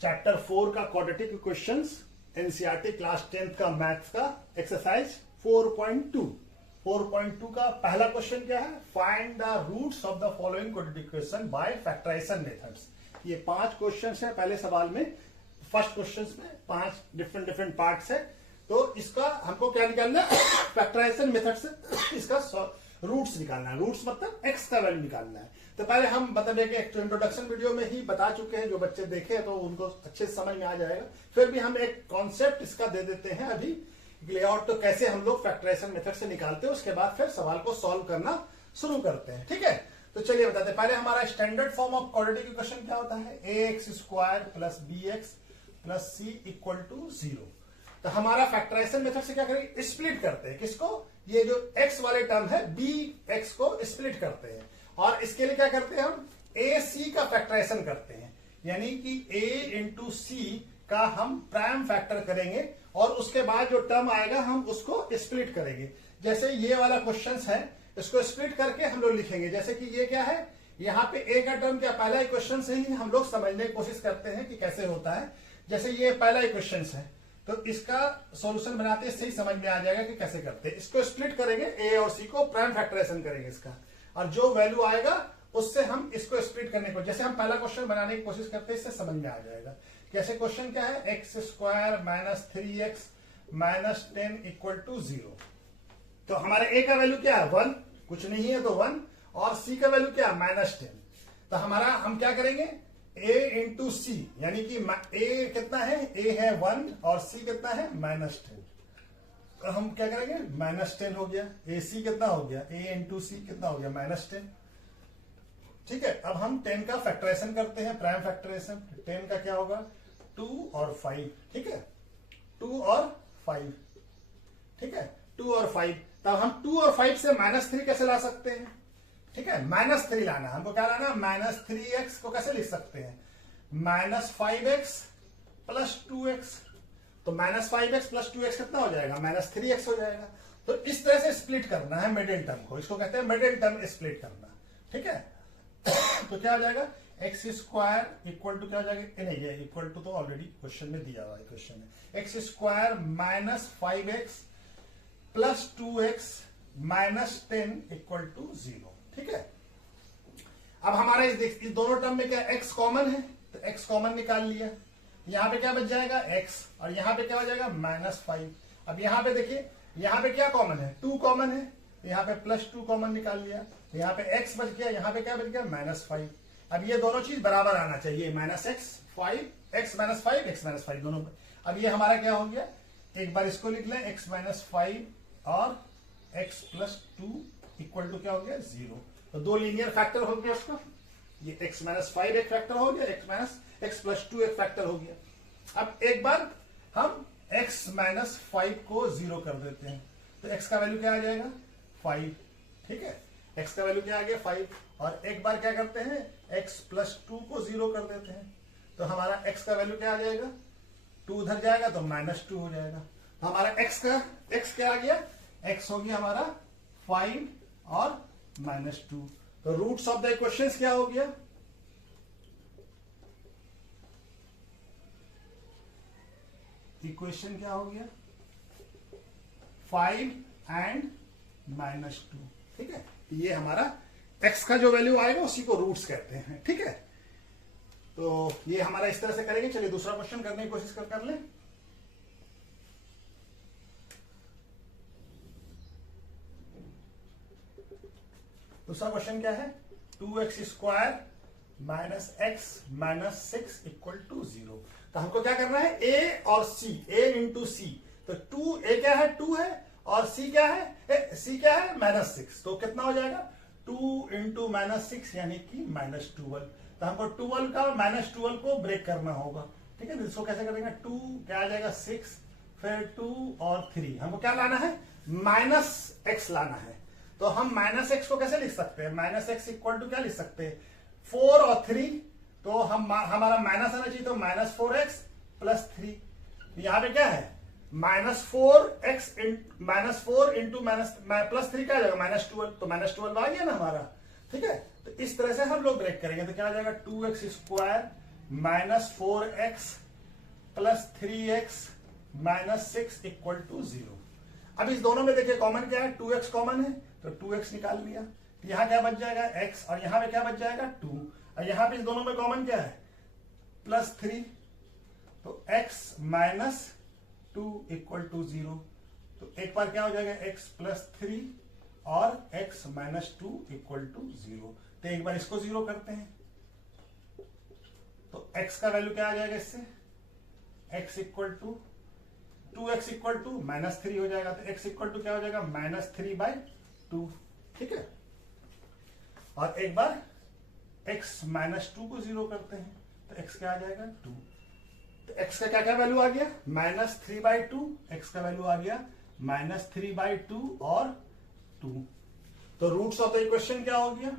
Chapter 4 का quadratic equations NCERT class 10th का maths का एक्सरसाइज 4.2 का पहला क्वेश्चन क्या है? Find the roots of the following quadratic equation by factorization methods. ये 5 क्वेश्चंस है पहले सवाल में। फर्स्ट क्वेश्चंस में 5 डिफरेंट पार्ट्स है, तो इसका हमको क्या निकालना है? फैक्टराइजेशन मेथड से इसका रूट्स निकालना है। रूट्स मतलब एक्स का वैल्यू निकालना है। तो पहले हम मतलब एक इंट्रोडक्शन वीडियो में ही बता चुके हैं, जो बच्चे देखे तो उनको अच्छे से समझ में आ जाएगा। फिर भी हम एक कॉन्सेप्ट इसका दे देते हैं अभी लेआउट, तो कैसे हम लोग फैक्टराइजेशन मेथड से निकालते हैं, उसके बाद फिर सवाल को सॉल्व करना शुरू करते हैं। ठीक है, तो चलिए बताते हैं। पहले हमारा standard form of quadratic equation क्या होता है? ax² plus bx plus c equal to 0। तो हमारा फैक्टराइजेशन मेथड से क्या करेंगे? स्प्लिट करते हैं। किसको? ये जो x वाले टर्म है bx को स्प्लिट करते हैं, और इसके लिए क्या करते हैं? हम ac का फैक्टराइजेशन करते हैं, यानी कि a इंटू सी का हम प्राइम फैक्टर करेंगे, और उसके बाद जो टर्म आएगा हम उसको स्प्लिट करेंगे। जैसे ये वाला क्वेश्चन है, इसको स्प्लिट करके हम लोग लिखेंगे। जैसे कि ये क्या है, यहाँ पे a का टर्म क्या, पहला इक्वेशन से ही हम लोग समझने की कोशिश करते हैं कि कैसे होता है। जैसे ये पहला इक्वेशन है, तो इसका सॉल्यूशन बनाते इससे ही समझ में आ जाएगा कि कैसे करते हैं। इसको स्प्लिट करेंगे, a और c को प्राइम फैक्टराइजेशन करेंगे इसका, और जो वैल्यू आएगा उससे हम इसको स्प्लिट करने को, जैसे हम पहला क्वेश्चन बनाने की कोशिश करते हैं, इससे समझ में आ जाएगा। जैसे क्वेश्चन क्या है? x² minus 3x minus 10 equal to 0। तो हमारे a का वैल्यू क्या है? 1, कुछ नहीं है तो 1, और c का वैल्यू क्या है? माइनस 10। तो हमारा हम क्या करेंगे? a इंटू सी, यानी कि a कितना है? a है 1 और c कितना है? माइनस 10। तो हम क्या करेंगे? माइनस 10 हो गया। ए सी कितना हो गया? a इंटू सी कितना हो गया? माइनस 10। ठीक है, अब हम 10 का फैक्टराइजेशन करते हैं, प्राइम फैक्टराइजेशन। 10 का क्या होगा? 2 और 5। ठीक है, 2 और 5। ठीक है, 2 और 5। तब हम 2 और 5 से -3 कैसे ला सकते हैं? ठीक है, -3 लाना हमको। क्या लाना? -3x को कैसे लिख सकते हैं? -5x plus 2x। तो -5x प्लस 2x कितना हो जाएगा? -3x हो जाएगा। तो इस तरह से स्प्लिट करना है मिडिल टर्म को, इसको कहते हैं मिडिल टर्म स्प्लिट करना। ठीक है, तो क्या हो जाएगा? x² इक्वल टू क्या हो जाएगा? नहीं, ये इक्वल टू तो ऑलरेडी क्वेश्चन में दिया हुआ है। क्वेश्चन में x² minus 5x plus 2x minus 10 equal to 0। ठीक है, अब हमारा इस दोनों टर्म में क्या x कॉमन है, तो x कॉमन निकाल लिया। यहां पे क्या बच जाएगा? x, और यहां पे क्या हो जाएगा? -5। अब यहां पे देखिए, यहां पे क्या कॉमन है? 2 कॉमन है, यहां पे +2 कॉमन निकाल लिया। यहाँ पे x बच गया, यहाँ पे क्या बच गया? -5। अब ये दोनों चीज बराबर आना चाहिए, -x दोनों। अब ये हमारा क्या हो गया? एक बार इसको लिख लें, x - 5 और x + 2 इक्वल टू क्या हो गया? 0। तो 2 लीनियर फैक्टर हो गया उसका। ये x - 5 एक फैक्टर हो गया, x + 2 एक फैक्टर हो गया। अब एक बार हम x - 5 को 0 कर देते हैं, तो x का वैल्यू क्या आ जाएगा? 5। ठीक है, x का वैल्यू क्या आ गया? 5। और एक बार क्या करते हैं? x + 2 को 0 कर देते हैं, तो हमारा x का वैल्यू क्या आ जाएगा? 2 उधर जाएगा तो -2 हो जाएगा। तो हमारा x क्या आ गया? x हो गया हमारा 5 और -2। तो रूट्स ऑफ द इक्वेशंस क्या हो गया? इक्वेशन क्या हो गया? 5 एंड -2। ठीक है, ये हमारा x का जो वैल्यू आएगा उसी को रूट्स कहते हैं। ठीक है, तो ये हमारा इस तरह से करेंगे। चलिए दूसरा क्वेश्चन करने की कोशिश कर लें। दूसरा क्वेश्चन क्या है? 2x² minus x minus 6 equal to 0। तो हमको क्या करना है? a और c, a इंटू सी। तो 2 a क्या है? 2 है, और c क्या है? c क्या है? -6। तो कितना हो जाएगा? 2 इंटू -6 यानी कि -12। तो हमको 12 का -12 को ब्रेक करना होगा। ठीक है, इसको कैसे करेंगे? 2 क्या आ जाएगा? 6, फिर 2 और 3। हमको क्या लाना है? -x लाना है। तो हम -x को कैसे लिख सकते हैं? -x इक्वल टू क्या लिख सकते हैं? 4 और 3। तो हम हमारा माइनस आना चाहिए, तो -4x प्लस 3। यहाँ पे क्या है? -4x -4 इंटू +3 क्या आ जाएगा? -12। तो -12 आ गया ना हमारा। ठीक है, तो इस तरह से हम लोग ब्रेक करेंगे। तो क्या आ जाएगा? 2x² -4x plus 3x minus 6 equal to 0। अब इस दोनों में देखिए कॉमन क्या है, 2x कॉमन है तो 2x निकाल लिया। तो यहां क्या बच जाएगा x, और यहां पे क्या बच जाएगा 2, और यहां पे इस दोनों में कॉमन क्या है +3, तो x माइनस 2 इक्वल टू 0। तो एक बार क्या हो जाएगा x प्लस 3 और x माइनस 2 इक्वल टू 0। तो एक बार इसको 0 करते हैं तो x का वैल्यू क्या आ जाएगा इससे, x equal to 2x equal to -3 हो जाएगा। तो x इक्वल टू क्या हो जाएगा -3/2। ठीक है, और एक बार x माइनस 2 को 0 करते हैं तो x क्या आ जाएगा 2। तो x का क्या क्या वैल्यू आ गया -3/2, x का वैल्यू आ गया -3/2 और 2। तो रूट्स ऑफ द इक्वेशन क्या हो गया,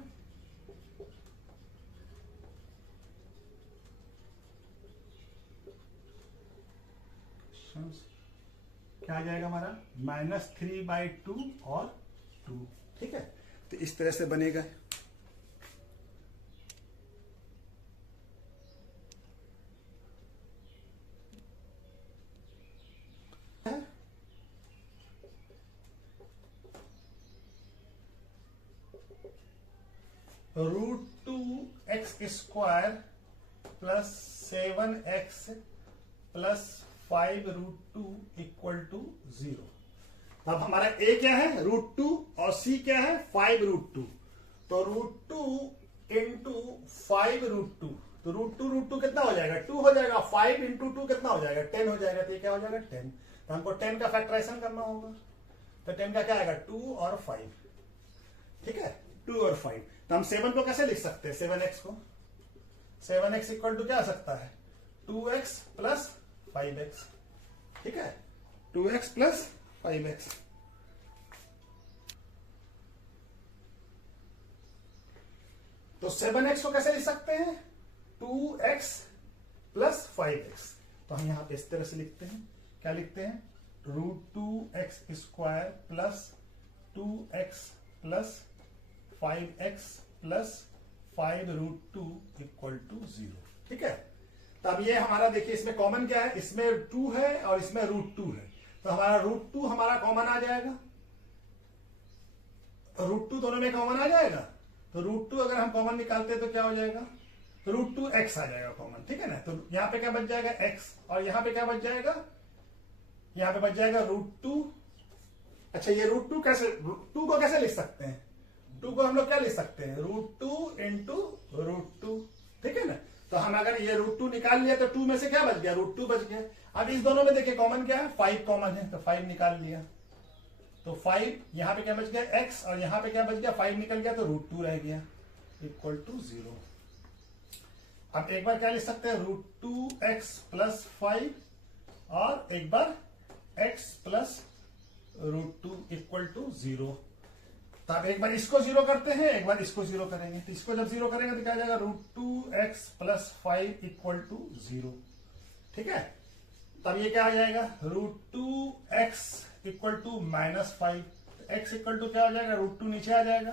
क्या आ जाएगा हमारा -3/2 और 2। ठीक है, तो इस तरह से बनेगा। √2x² plus 7x plus 5√2 equal to 0। अब हमारा a क्या है √2 और c क्या है 5√2। तो √2 इंटू 5√2, तो √2 कितना हो जाएगा 2 हो जाएगा, 5 इंटू 2 कितना हो जाएगा 10 हो जाएगा। तो ये क्या हो जाएगा 10। तो हमको 10 का फैक्टराइजेशन करना होगा, तो 10 का क्या आएगा 2 और 5। ठीक है, 2 और 5। तो हम 7 को कैसे लिख सकते हैं, 7x को, 7x इक्वल टू क्या आ सकता है 2x प्लस 5x। ठीक है, 2x प्लस 5x। तो 7x को कैसे लिख सकते हैं 2x प्लस 5x। तो हम यहां पे इस तरह से लिखते हैं, क्या लिखते हैं √2x² plus 2x plus 5x plus 5√2 equal to 0। ठीक है, तब ये हमारा देखिए इसमें कॉमन क्या है, इसमें 2 है और इसमें √2 है। तो हमारा √2 हमारा कॉमन आ जाएगा, √2 दोनों में कॉमन आ जाएगा। तो √2 अगर हम कॉमन निकालते हैं तो क्या हो जाएगा, तो √2x आ जाएगा कॉमन। ठीक है ना, तो यहां पे क्या बच जाएगा x, और यहां पे क्या बच जाएगा, यहां पे बच जाएगा √2। अच्छा, ये √2 कैसे, 2 को कैसे लिख सकते हैं, 2 को हम लोग क्या लिख सकते हैं √2 इंटू √2। ठीक है ना, तो हम अगर ये √2 निकाल लिया तो 2 में से क्या बच गया √2 बच गया। अब इस दोनों में देखिए कॉमन क्या है 5 कॉमन है, तो 5 निकाल लिया। तो 5 यहां पे क्या बच गया x, और यहां पे क्या बच गया 5 निकल गया, तो √2 रह गया इक्वल टू 0। अब एक बार क्या लिख सकते हैं √2x प्लस 5, और एक बार x प्लस √2 इक्वल टू 0। तो अब एक बार इसको 0 करते हैं, एक बार इसको 0 करेंगे। तो इसको जब 0 करेंगे तो क्या आ जाएगा √2x प्लस 5 इक्वल टू 0। ठीक है, तब ये क्या आ जाएगा √2x equal to -5। x equal to क्या हो जाएगा √2 नीचे आ जाएगा,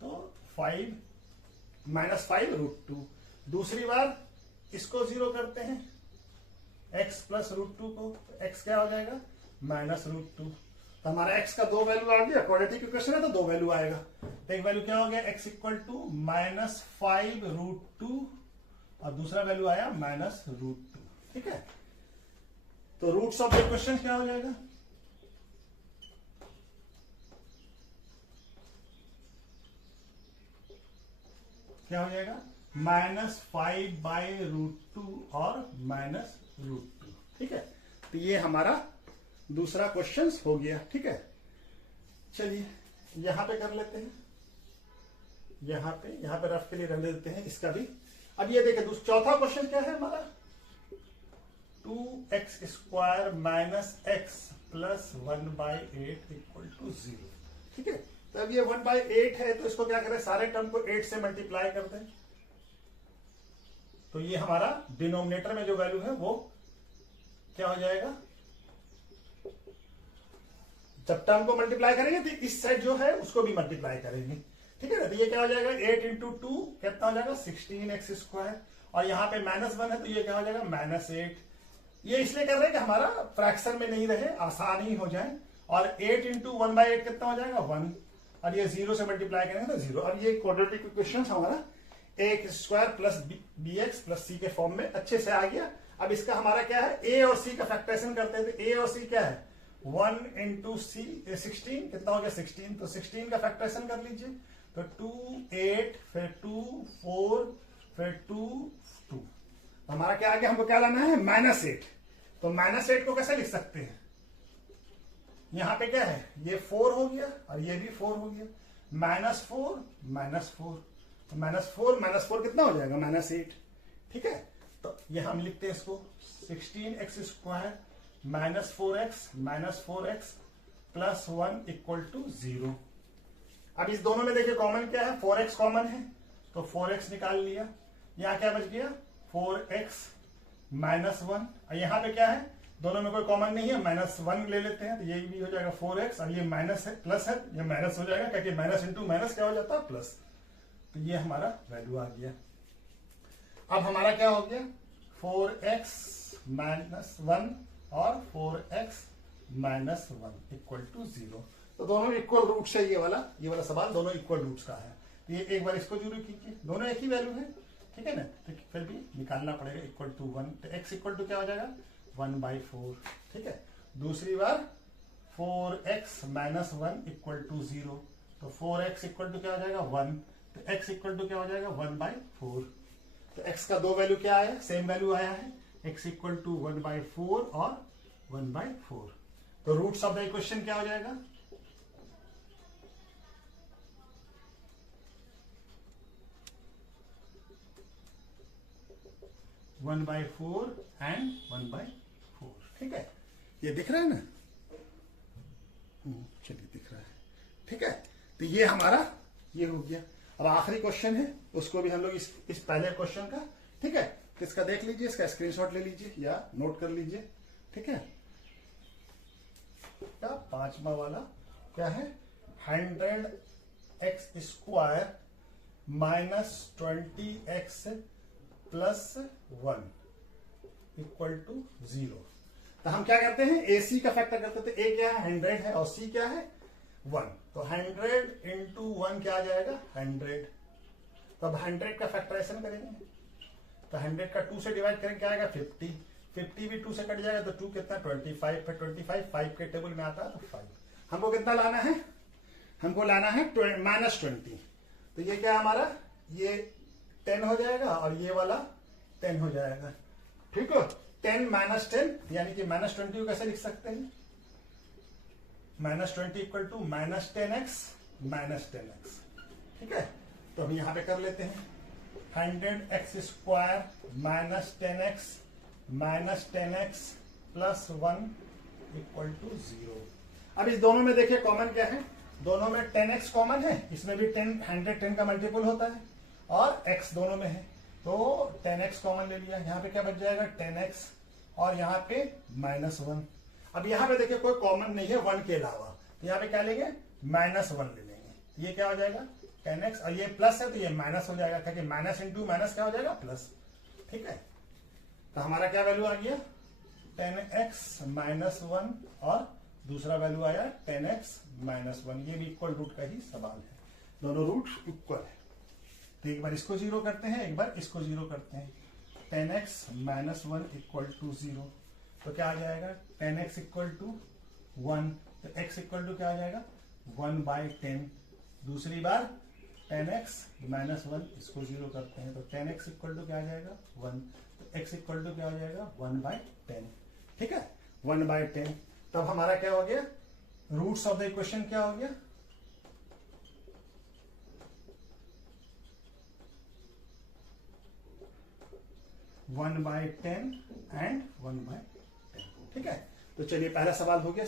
तो 5 -5 √2। दूसरी बार इसको 0 करते हैं x प्लस √2 को, तो x क्या हो जाएगा -√2। तो हमारा x का 2 वैल्यू आ गया, क्वाड्रेटिक इक्वेशन है तो 2 वैल्यू आएगा। तो एक वैल्यू क्या हो गया x इक्वल टू -5√2, और दूसरा वैल्यू आया -√2। ठीक है, तो रूट्स ऑफ द क्वेश्चन क्या हो जाएगा, क्या हो जाएगा -5/√2 और -√2। ठीक है, तो ये हमारा दूसरा क्वेश्चन हो गया। ठीक है, चलिए यहां पे कर लेते हैं, यहां पे रफ के लिए रख देते हैं इसका भी। अब ये देखिए चौथा क्वेश्चन क्या है हमारा 2x² minus x plus 1/8 equal to 0। ठीक है, तो अब ये 1/8 है तो इसको क्या करें, सारे टर्म को 8 से मल्टीप्लाई कर दें। तो ये हमारा डिनोमिनेटर में जो वैल्यू है वो क्या हो जाएगा, जब टर्म को मल्टीप्लाई करेंगे तो इस साइड जो है उसको भी मल्टीप्लाई करेंगे। ठीक है ना, तो ये क्या हो जाएगा 8 इंटू 2 कितना हो जाएगा 16x², और यहाँ पे -1 है तो ये क्या हो जाएगा -8। ये इसलिए कर रहे हैं कि हमारा फ्रैक्शन में नहीं रहे, आसानी हो जाए। और 8 इंटू 1/8 कितना हो जाएगा 1, और ये 0 से मल्टीप्लाई करेंगे तो 0। अब ये क्वाड्रेटिक इक्वेशन हमारा ax² plus bx plus c के फॉर्म में अच्छे से आ गया। अब इसका हमारा क्या है, a और c का फैक्टराइजेशन करते थे। a और c क्या है 1 इंटू सी 16, कितना हो गया 16, तो 16 का फैक्टराइजेशन कर लीजिए। तो 2 8 फिर 2 4 फिर 2 2, हमारा क्या आ गया, हमको क्या लाना है -8। तो -8 को कैसे लिख सकते हैं, यहां पे क्या है ये 4 हो गया और ये भी 4 हो गया, -4 -4, तो -4 कितना हो जाएगा -8। ठीक है, तो ये हम लिखते हैं इसको 16x² -4x plus 1 equal to 0। अब इस दोनों में देखिए कॉमन क्या है, 4x कॉमन है तो 4x निकाल लिया। यहां क्या बच गया 4x -1, और यहां पे क्या है, दोनों में कोई कॉमन नहीं है, -1 ले लेते हैं तो ये भी हो जाएगा 4x, और ये माइनस है प्लस है, ये माइनस हो जाएगा क्योंकि माइनस इंटू माइनस क्या हो जाता है प्लस। तो ये हमारा वैल्यू आ गया। अब हमारा क्या हो गया 4x -1 और 4x -1 इक्वल टू 0। तो दोनों इक्वल रूट्स है, ये वाला सवाल दोनों इक्वल रूट्स का है। तो ये एक बार इसको जरूर कीजिए, दोनों एक ही वैल्यू है, ठीक है ना, तो फिर भी निकालना पड़ेगा इक्वल टू 1। तो x इक्वल टू क्या हो जाएगा 1/4। ठीक है, दूसरी बार 4x -1 इक्वल टू 0, तो 4x इक्वल टू क्या हो जाएगा 1, तो x इक्वल टू क्या हो जाएगा 1/4। तो x का दो वैल्यू क्या आया, सेम वैल्यू आया है, x इक्वल टू 1/4 और 1/4। तो रूट्स ऑफ द इक्वेशन क्या हो जाएगा 1/4 एंड 1/4। ठीक है, ये दिख रहा है ना, चलिए दिख रहा है। ठीक है, तो ये हमारा ये हो गया। अब आखिरी क्वेश्चन है, उसको भी हम लोग इस पहले क्वेश्चन का, ठीक है, तो इसका देख लीजिए, इसका स्क्रीनशॉट ले लीजिए या नोट कर लीजिए। ठीक है, क्या पांचवा वाला क्या है 100x² -20x plus 1 equal to 0। तो हम क्या करते हैं, AC का फैक्टर करते थे, A क्या है 100 है और C क्या है 1, तो 100 इंटू 1 क्या आ जाएगा 100। तो अब 100 का फैक्टराइजेशन करेंगे, तो 100 का 2 से डिवाइड करेंगे क्या आएगा 50, 50 भी 2 से कट जाएगा तो 2 कितना 25, फिर 25 5 के टेबल में आता है तो 5। हमको कितना लाना है, हमको लाना है -20। तो ये क्या हमारा ये 10 हो जाएगा और ये वाला 10 हो जाएगा। ठीक है, 10 -10 यानी कि -20 को कैसे लिख सकते हैं, -20 इक्वल टू -10x -10x। ठीक है, तो हम यहां पे कर लेते हैं 100x² -10x -10x plus 1 equal to 0। अब इस दोनों में देखिए कॉमन क्या है, दोनों में 10x कॉमन है, इसमें भी 110 का मल्टीपल होता है और x दोनों में है, तो 10x कॉमन ले लिया। यहाँ पे क्या बच जाएगा 10x और यहाँ पे -1। अब यहाँ पे देखिए कोई कॉमन नहीं है 1 के अलावा, तो यहाँ पे क्या लेंगे -1 ले लेंगे। ये क्या हो जाएगा 10x और ये प्लस है तो ये माइनस हो जाएगा, क्योंकि माइनस इंटू माइनस क्या हो जाएगा प्लस। ठीक है, तो हमारा क्या वैल्यू आ गया 10x -1 और दूसरा वैल्यू आया 10x -1। ये भी इक्वल रूट का ही सवाल है, दोनों रूट इक्वल है। तो एक बार इसको 0 करते हैं, एक बार इसको 0 करते हैं। 10x -1 इक्वल टू 0, तो क्या आ जाएगा 10x इक्वल टू 1, तो x इक्वल टू क्या आ जाएगा 1/10। दूसरी बार 10x -1 इसको 0 करते हैं, तो 10x इक्वल टू क्या आ जाएगा 1, तो x इक्वल टू क्या हो जाएगा 1/10। ठीक है, 1/10। तब हमारा क्या हो गया, रूट्स ऑफ द इक्वेशन क्या हो गया 1/10 एंड 1/10। ठीक है, तो चलिए पहला सवाल हो गया।